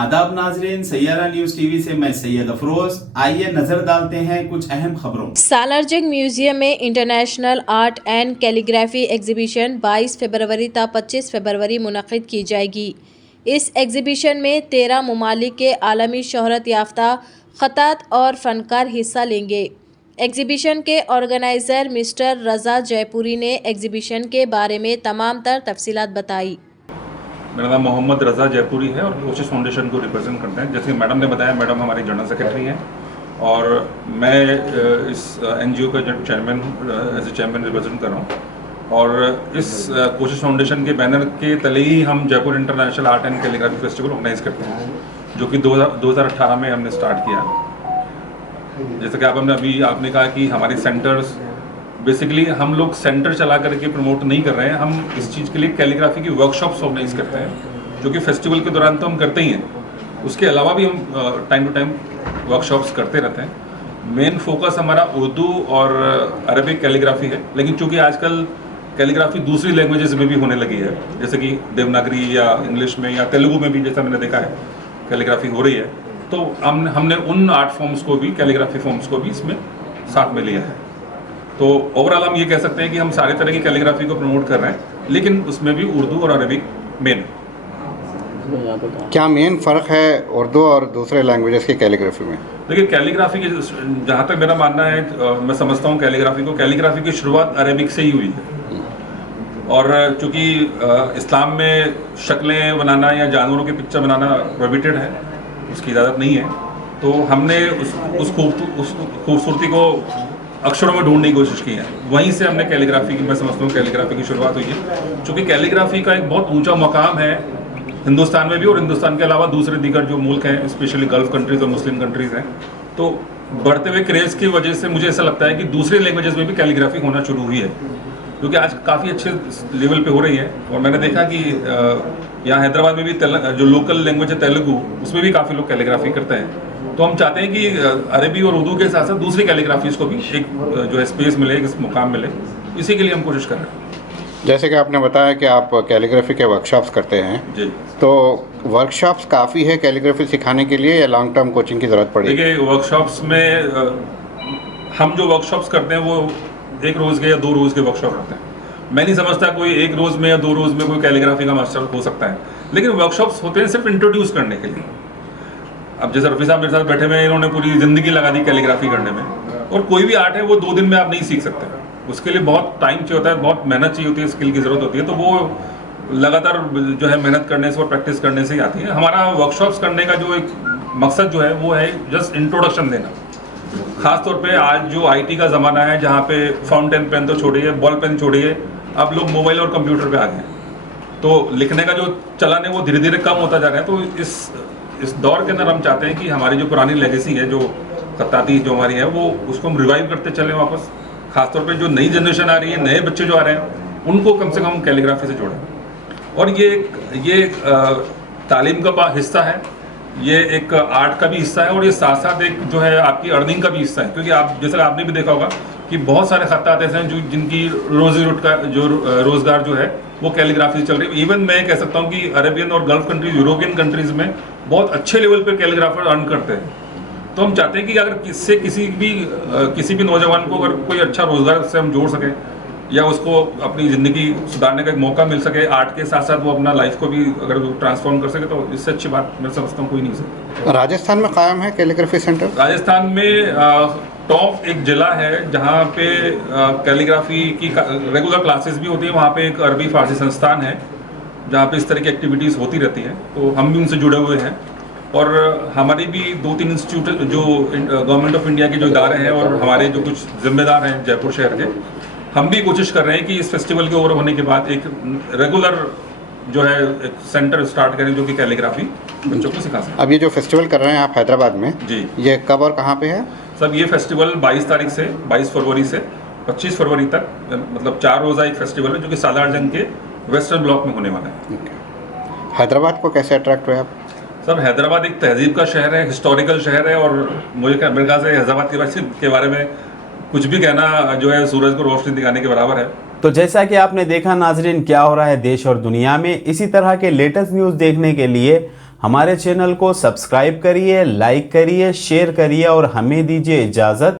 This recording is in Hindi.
आदाब नाजरीन, सैयारा न्यूज टीवी से मैं सैयद अफरोज। आइए नजर डालते हैं कुछ अहम खबरों। सालारजंग म्यूजियम में international art and calligraphy exhibition 22 फरवरी ता 25 फरवरी मुनक़िद की जाएगी। इस एग्जीबिशन में 13 ममालिक के आलमी शोहरत याफ्ता ख़त्तात और फ़नकार हिस्सा लेंगे। एग्जीबिशन के ऑर्गेनाइज़र मिस्टर रज़ा जयपुरी ने एग्जीबिशन के बारे में तमाम तर तफसीलात बताई। मेरा नाम मोहम्मद रज़ा जयपुरी है और कोशिश फाउंडेशन को रिप्रेजेंट करते हैं। जैसे मैडम ने बताया, मैडम हमारी जनरल सेक्रेटरी हैं और मैं इस एनजीओ का chairman as a chairman represent कर रहा हूँ। और इस कोशिश फाउंडेशन के बैनर के तले ही हम Jaipur international art and calligraphy festival organise करते हैं, जो कि 2018 में हमने स्टार्ट किया। जैसे कि आपने कहा कि हमारे सेंटर्स बेसिकली हम लोग सेंटर चला करके प्रमोट नहीं कर रहे हैं। हम इस चीज़ के लिए कैलीग्राफी की वर्कशॉप्स ऑर्गेनाइज करते हैं, जो कि फेस्टिवल के दौरान तो हम करते ही हैं, उसके अलावा भी हम टाइम टू टाइम वर्कशॉप्स करते रहते हैं। मेन फोकस हमारा उर्दू और अरबिक कैलीग्राफी है, लेकिन चूँकि आजकल कैलीग्राफी दूसरी लैंग्वेजेस में भी होने लगी है, जैसे कि देवनागरी या इंग्लिश में या तेलुगु में भी, जैसा मैंने देखा है कैलीग्राफी हो रही है, तो हमने उन आर्ट फॉर्म्स को भी, कैलीग्राफी फॉर्म्स को भी इसमें साथ में लिया है। तो ओवरऑल हम ये कह सकते हैं कि हम सारे तरह की कैलीग्राफी को प्रमोट कर रहे हैं, लेकिन उसमें भी उर्दू और अरबिक मेन। क्या मेन फ़र्क है उर्दू और दूसरे लैंग्वेजेस की कैलीग्राफी में? देखिए, कैलीग्राफी की जहाँ तक मेरा मानना है, मैं समझता हूँ कैलीग्राफी की शुरुआत अरबिक से ही हुई है। और चूँकि इस्लाम में शक्लें बनाना या जानवरों की पिक्चर बनाना प्रोहिबिटेड है, उसकी इजाज़त नहीं है, तो हमने उस खूबसूरती को अक्षरों में ढूंढने की कोशिश की है। वहीं से हमने कैलीग्राफी की, मैं समझता हूँ कैलीग्राफी की शुरुआत हुई है। चूँकि कैलीग्राफी का एक बहुत ऊंचा मकाम है हिंदुस्तान में भी, और हिंदुस्तान के अलावा दूसरे दीगर जो मुल्क हैं, स्पेशली गल्फ कंट्रीज़ और मुस्लिम कंट्रीज़ हैं, तो बढ़ते हुए क्रेज़ की वजह से मुझे ऐसा लगता है कि दूसरे लैंग्वेजेस में भी कैलीग्राफी होना शुरू हुई है, जो कि आज काफ़ी अच्छे लेवल पे हो रही है। और मैंने देखा कि यहाँ हैदराबाद में भी जो लोकल लैंग्वेज है तेलुगु, उसमें भी काफ़ी लोग कैलीग्राफी करते हैं। तो हम चाहते हैं कि अरबी और उर्दू के साथ साथ दूसरी कैलीग्राफीज़ को भी एक जो है स्पेस मिले, एक मुकाम मिले, इसी के लिए हम कोशिश कर रहे हैं। जैसे कि आपने बताया कि आप कैलीग्राफी के वर्कशॉप्स करते हैं जी, तो वर्कशॉप्स काफ़ी है कैलीग्राफी सिखाने के लिए या लॉन्ग टर्म कोचिंग की ज़रूरत पड़ेगी? देखिए, वर्कशॉप्स में हम जो वर्कशॉप्स करते हैं वो 1 रोज़ के या 2 रोज़ के वर्कशॉप रहते हैं। मैं नहीं समझता कोई 1 रोज़ में या 2 रोज़ में कोई कैलीग्राफी का मास्टर हो सकता है, लेकिन वर्कशॉप्स होते हैं सिर्फ इंट्रोड्यूस करने के लिए। अब जैसे रफ़ी साहब मेरे साथ बैठे हुए, इन्होंने पूरी ज़िंदगी लगा दी कैलीग्राफी करने में, और कोई भी आर्ट है वो 2 दिन में आप नहीं सीख सकते, उसके लिए बहुत टाइम चाहिए होता है, बहुत मेहनत चाहिए होती है, स्किल की ज़रूरत होती है। तो वो लगातार जो है मेहनत करने से और प्रैक्टिस करने से ही आती है। हमारा वर्कशॉप्स करने का जो एक मकसद जो है वो है जस्ट इंट्रोडक्शन देना। ख़ासतौर पे आज जो IT का ज़माना है, जहाँ पे फाउंटेन पेन तो छोड़िए, बॉल पेन छोड़िए, अब लोग मोबाइल और कंप्यूटर पे आ गए, तो लिखने का जो चलन है वो धीरे धीरे कम होता जा रहा है। तो इस दौर के अंदर हम चाहते हैं कि हमारी जो पुरानी लेगेसी है, जो खत्ताती जो हमारी है, वो उसको हम रिवाइव करते चलें वापस। खासतौर पे जो नई जनरेशन आ रही है, नए बच्चे जो आ रहे हैं, उनको कम से कम कैलीग्राफी से जोड़ें। और ये तालीम का हिस्सा है, ये एक आर्ट का भी हिस्सा है, और ये साथ साथ एक जो है आपकी अर्निंग का भी हिस्सा है। क्योंकि आप जैसा आपने भी देखा होगा कि बहुत सारे खत्तात ऐसे हैं जो जिनकी रोजी रोट का जो रोज़गार जो है वो कैलीग्राफी चल रही है। इवन मैं कह सकता हूँ कि अरेबियन और गल्फ कंट्रीज, यूरोपियन कंट्रीज़ में बहुत अच्छे लेवल पे कैलीग्राफर अर्न करते हैं। तो हम चाहते हैं कि अगर किसी भी नौजवान को अगर कोई अच्छा रोज़गार से हम जोड़ सकें, या उसको अपनी ज़िंदगी सुधारने का एक मौका मिल सके, आर्ट के साथ साथ वो अपना लाइफ को भी अगर ट्रांसफॉर्म कर सके, तो इससे अच्छी बात मैं समझता हूँ कोई नहीं हो सकती। राजस्थान में कायम है कैलीग्राफी सेंटर? राजस्थान में टॉप एक ज़िला है जहाँ पे कैलीग्राफी की रेगुलर क्लासेस भी होती है। वहाँ पे एक अरबी फ़ारसी संस्थान है जहाँ पे इस तरह की एक्टिविटीज़ होती रहती हैं, तो हम भी उनसे जुड़े हुए हैं। और हमारी भी 2-3 इंस्टीट्यूट जो गवर्नमेंट ऑफ इंडिया के जो इदारे हैं और हमारे जो कुछ जिम्मेदार हैं जयपुर शहर के, हम भी कोशिश कर रहे हैं कि इस फेस्टिवल के ओवर होने के बाद एक रेगुलर जो है एक सेंटर स्टार्ट करें जो कि कैलीग्राफी बच्चों को सिखा सकें। अब ये जो फेस्टिवल कर रहे हैं आप हैदराबाद में जी, ये कब और कहाँ पे है? सब ये फेस्टिवल 22 तारीख से 22 फरवरी से 25 फरवरी तक, मतलब 4 रोज़ा एक फेस्टिवल है जो कि सालारजंग के वेस्टर्न ब्लॉक में होने वाला है। हैदराबाद को कैसे अट्रैक्ट हुए आप? सब हैदराबाद एक तहजीब का शहर है, हिस्टोरिकल शहर है, और मेरे ख्याल से हैदराबाद के बारे में कुछ भी कहना जो है सूरज को रोशनी दिखाने के बराबर है। तो जैसा कि आपने देखा नाजरीन, क्या हो रहा है देश और दुनिया में, इसी तरह के लेटेस्ट न्यूज़ देखने के लिए हमारे चैनल को सब्सक्राइब करिए, लाइक करिए, शेयर करिए और हमें दीजिए इजाज़त।